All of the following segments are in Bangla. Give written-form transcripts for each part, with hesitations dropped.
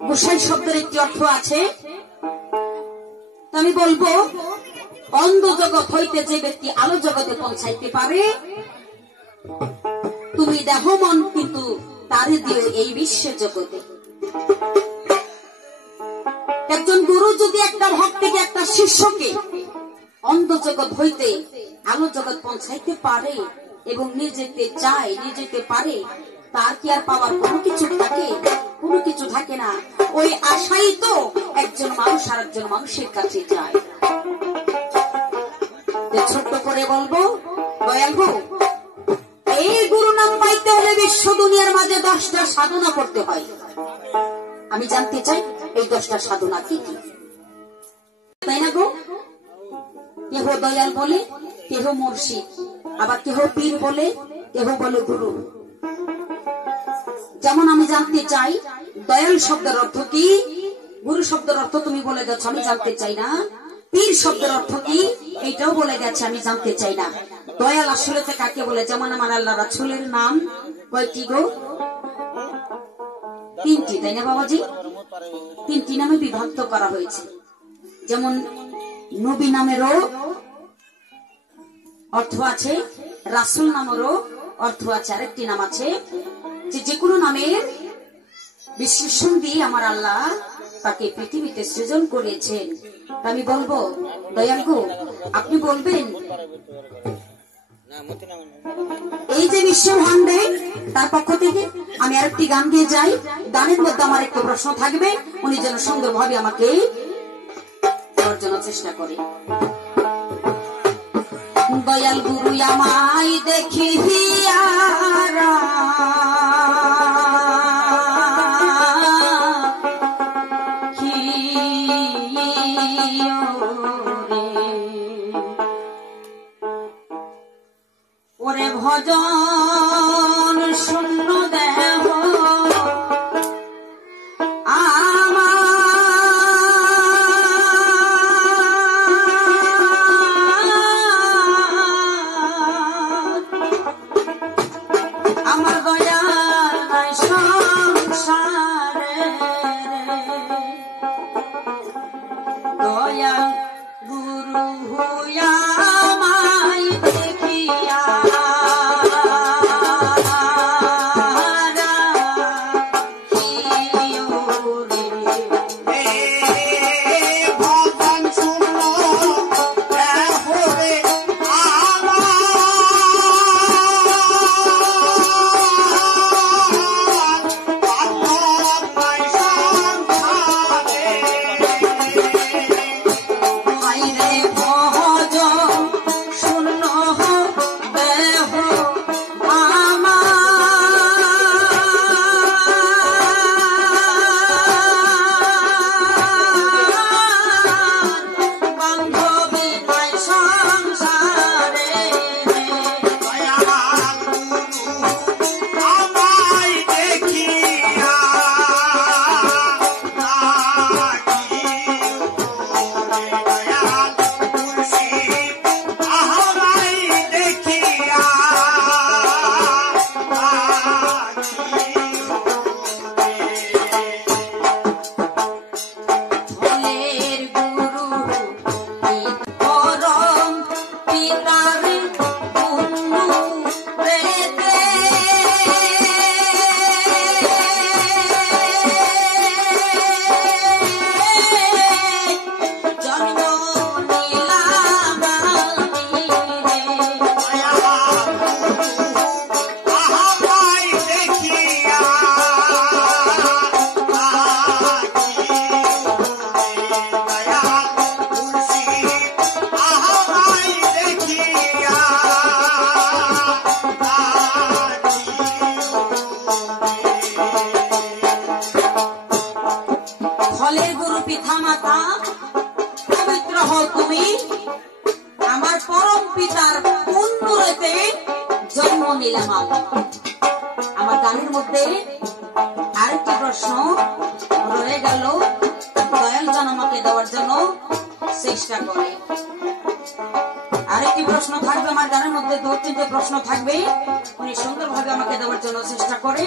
গোসাই শব্দের একটি অর্থ আছে। আমি বলবো অন্ধ জগৎ হইতে যে ব্যক্তি আলো জগতে পৌঁছাইতে পারে, তুমি দেহ মন কিন্তু তারে দিও এই বিশ্ব জগতে। একজন গুরু যদি একটা ভক্তকে, একটা শিষ্যকে অন্ধ জগৎ হইতে আলো জগৎ পৌঁছাইতে পারে এবং নিয়ে যেতে চায়, নিয়ে যেতে পারে, তার কি আর পাওয়ার কোনো কিছু থাকে? কোনো কিছু থাকে না। ওই আশাই তো একজন মানুষ আর একজন মানুষের কাছে যায়। ছোট্ট করে বলবো, দয়াল গো, এই গুরু নাম পাইতে হলে বিশ্ব দুনিয়ার মাঝে 10টা সাধনা করতে হয়। আমি জানতে চাই এই 10টা সাধনা কি কি, তাই না গো? কেহ দয়াল বলে, কেহ মুর্শিদ, আবার কেহ পীর বলে, কেহ বলে গুরু। যেমন আমি জানতে চাই দয়াল শব্দের অর্থ কি, গুরু শব্দের অর্থ তুমি বলে যাচ্ছ, আমি জানতে চাই না। পীর শব্দের অর্থ কি, এইটাও বলে গেছে, আমি জানতে চাই না। দয়াল আসলে কাকে বলে? যেমন আমার আল্লাহ রাসূলের নাম কয়টি গো? 3টি, তাই না বাবাজি? 3টি নামে বিভক্ত করা হয়েছে। যেমন নবী নামেরও অর্থ আছে, রাসূল নামেরও অর্থ আছে, আরেকটি নাম আছে। যে কোনো নামের বিশ্লেষণ দিয়ে আমার আল্লাহ তাকে পৃথিবীতে সৃজন করেছেন। আমি বলবো দয়াল গো, আপনি বলবেন এই যে বিশ্ব ভান্ডে তার পক্ষ থেকে আমি আরেকটি গান দিয়ে যাই। গানের মধ্যে আমার একটু প্রশ্ন থাকবে, উনি যেন সুন্দরভাবে আমাকে দেওয়ার জন্য চেষ্টা করে। দয়াল গুরু আমায় দেখি ওরে ভজন শূন্য দেহ আমার দয়া নাই সংসারে, দয়া গুরু হুয়া মাই দেখিয়া আমার গানের মধ্যে আরেকটি প্রশ্ন রয়ে গেল, দয়াল জান আমাকে দেওয়ার জন্য চেষ্টা করে। আরেকটি প্রশ্ন থাকবে আমার গানের মধ্যে, 2-3টে প্রশ্ন থাকবে, উনি সুন্দরভাবে আমাকে দেওয়ার জন্য চেষ্টা করে।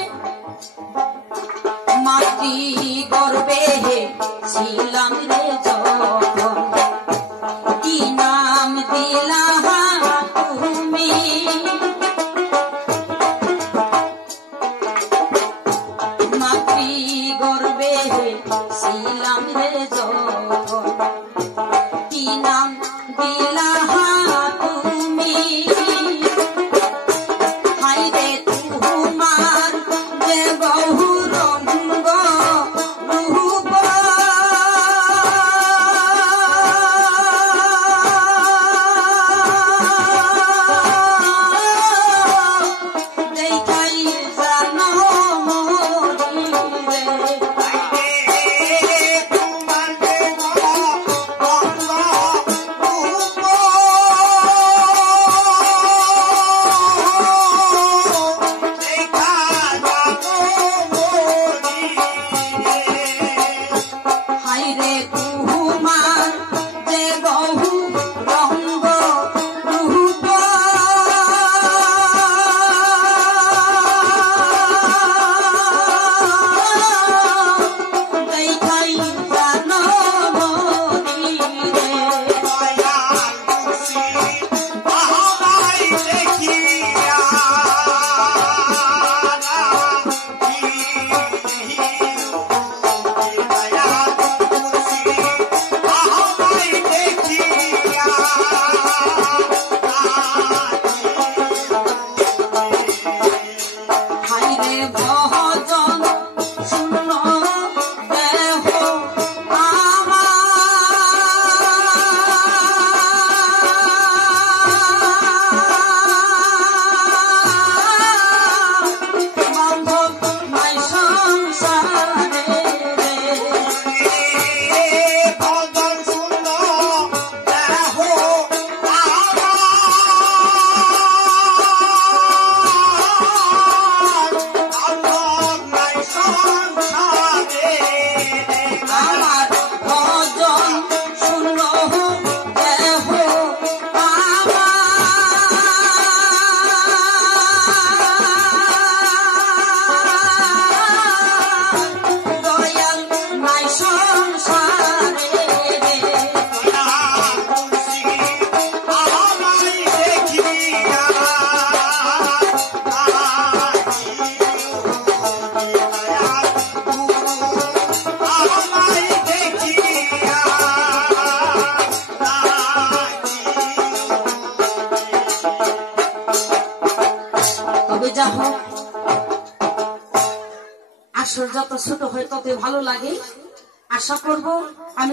মাটি গর্বে ছিলাম রে যখন কি নাম দিলা তুমি মাতৃ গর্বে ছিলাম রে যখন কি নাম দিলা তুমি হাইরে তোমার যে বহু রঙ্গ রূপ দেখাই জানো হাইরে তোমার যে বহু রঙ্গ রূপ দেখাই জানো মরিরে হাইরে ভজন শূন্য দেহ আমার বান্ধব নাই সংসারে ভজন শূন্য দেহ আমার ভজন শূন্য দেহ আমার দয়াল নাই সংসারে তবে যা হোক আসর যত ছোট হয় তত ভালো লাগে আশা করব আমি